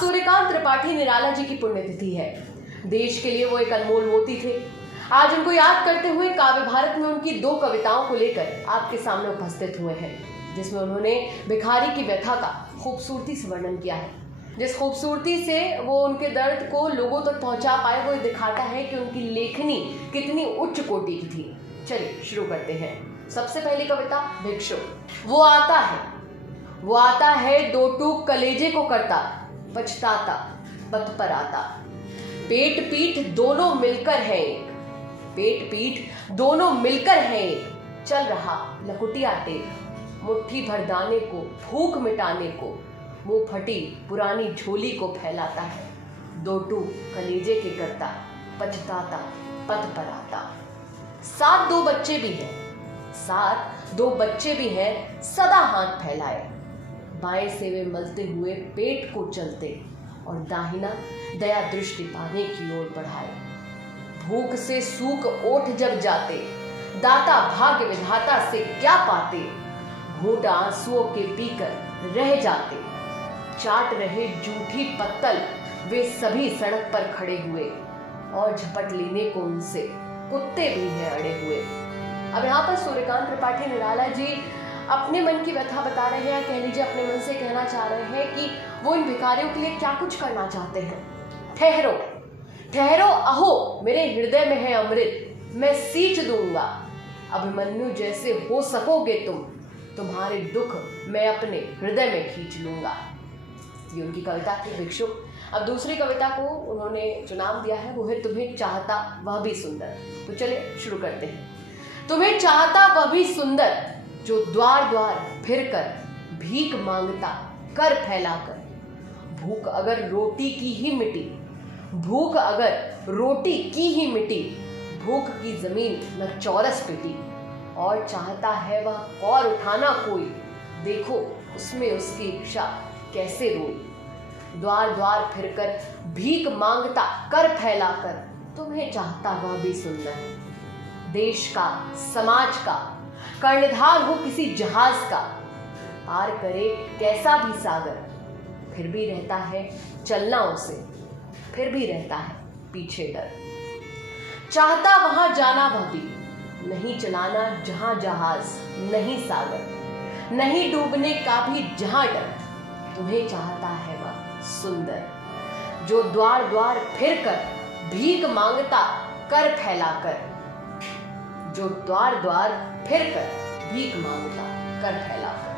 सूर्यकांत त्रिपाठी निराला जी की पुण्यतिथि है। देश के लिए वो एक अनमोल मोती थे। आज उनको याद करते हुए काव्य भारत में उनकी 2 कविताओं को लेकर आपके सामने उपस्थित हुए हैं, जिसमें उन्होंने भिखारी की व्यथा का खूबसूरती से वर्णन किया है। जिस खूबसूरती से वो उनके दर्द को लोगों तक पहुंचा पाए, वो दिखाता है कि उनकी लेखनी कितनी उच्च कोटि की थी। चलिए शुरू करते हैं। सबसे पहली कविता भिक्षु। वो आता है 2 टूक कलेजे को करता, पछताता पथ पर आता। पेट पीठ दोनों मिलकर है एक, पेट पीठ दोनों मिलकर है एक। चल रहा लकुटिया टेक, मुट्ठी भर दाने को भूख मिटाने को, मुंह फटी पुरानी झोली को फैलाता है। 2 टूक कलेजे के करता, पछताता पथ पर आता। 7 2 बच्चे भी हैं सदा हाथ फैलाए। बाएं से वे मलते हुए पेट को चलते और दाहिना दया दृष्टि पाने की ओर बढ़ाए। भूख से सूख ओठ जब जाते, दाता भाग्य विधाता से क्या पाते। घूंट आंसुओं के पीकर रह जाते, चाट रहे जूठी पत्तल वे सभी सड़क पर खड़े हुए, और झपट लेने को उनसे कुत्ते भी हैं अड़े हुए। अब यहाँ पर सूर्यकांत त्रिपाठी निराला जी अपने मन की व्यथा बता रहे हैं, कह लीजिए अपने मन से कहना चाह रहे हैं कि वो इन भिखारियों के लिए क्या कुछ करना चाहते हैं। ठहरो ठहरो अहो, मेरे हृदय में है अमृत, मैं सींच दूंगा। अभिमन्यु जैसे हो सकोगे तुम, तुम्हारे दुख मैं अपने हृदय में खींच लूंगा। ये उनकी कविता थी भिक्षु। अब दूसरी कविता को उन्होंने जो नाम दिया है वो है तुम्हें चाहता वह भी सुंदर। तो चलिए शुरू करते हैं। तुम्हें चाहता वह भी सुंदर, जो द्वार द्वार फिर कर भीख मांगता कर फैलाकर। भूख अगर रोटी की ही मिटी, भूख अगर रोटी की ही मिटी, भूख की जमीन न चौरस पिटी। और चाहता है वह और उठाना कोई, देखो उसमें उसकी इच्छा कैसे रोई। द्वार द्वार फिरकर भीख मांगता कर फैलाकर, तुम्हें चाहता वह भी सुंदर। देश का समाज का कर्णधार हो किसी जहाज का, पार करे कैसा भी सागर, फिर भी रहता है चलना उसे, फिर भी रहता है पीछे डर। चाहता वहां जाना वह भी, नहीं चलाना जहां जहाज, नहीं सागर, नहीं डूबने का भी जहां डर। तुम्हें चाहता है वह सुंदर, जो द्वार द्वार फिर कर भीख मांगता कर फैलाकर, जो द्वार द्वार फिर कर भीख मांगता कर फैलाकर।